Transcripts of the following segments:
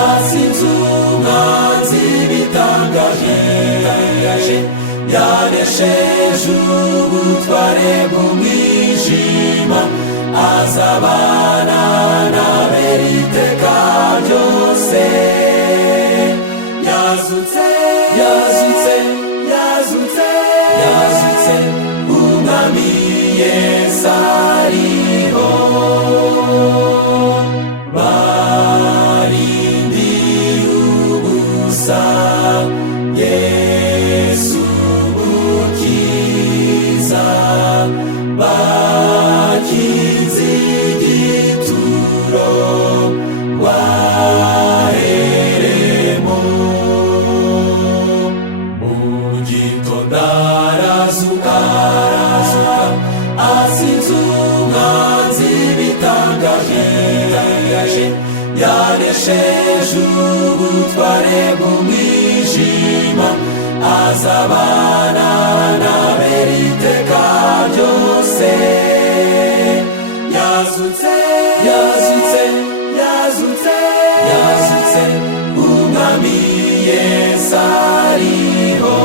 asinze umwanzi bitangaje, yanesheje ubutware bw'umwijima, azabana n'abera iteka ryose. Yazutse, yazutse, yazutse, yazutse, umwami Yesu ariho. Barindiye ubusa Yesu ukiza, bakinze igituro waheremo. Mu gitondo arazuka, arazuka, asinze umwanzi bitangaje, yanesheje ubutware bw'umwijima, azabana n'abera iteka ryose. Yazutse, yazutse, yazutse, yazutse, umwami Yesu ariho.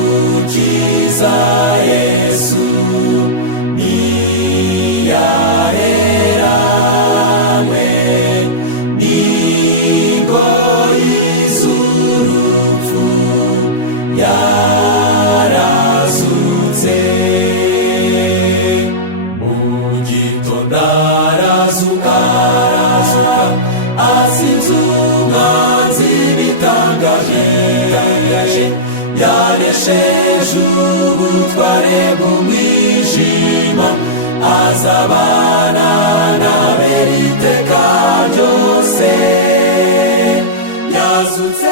Umukiza Yesu niyaheranwe n'ingoyi z'urupfu, yarazutse. Mu gitondo arazuka, arazuka, asinze umwanzi bitangaje, yanesheje ubutware bw'umwijima, azabana n'abera iteka ryose. Yazutse,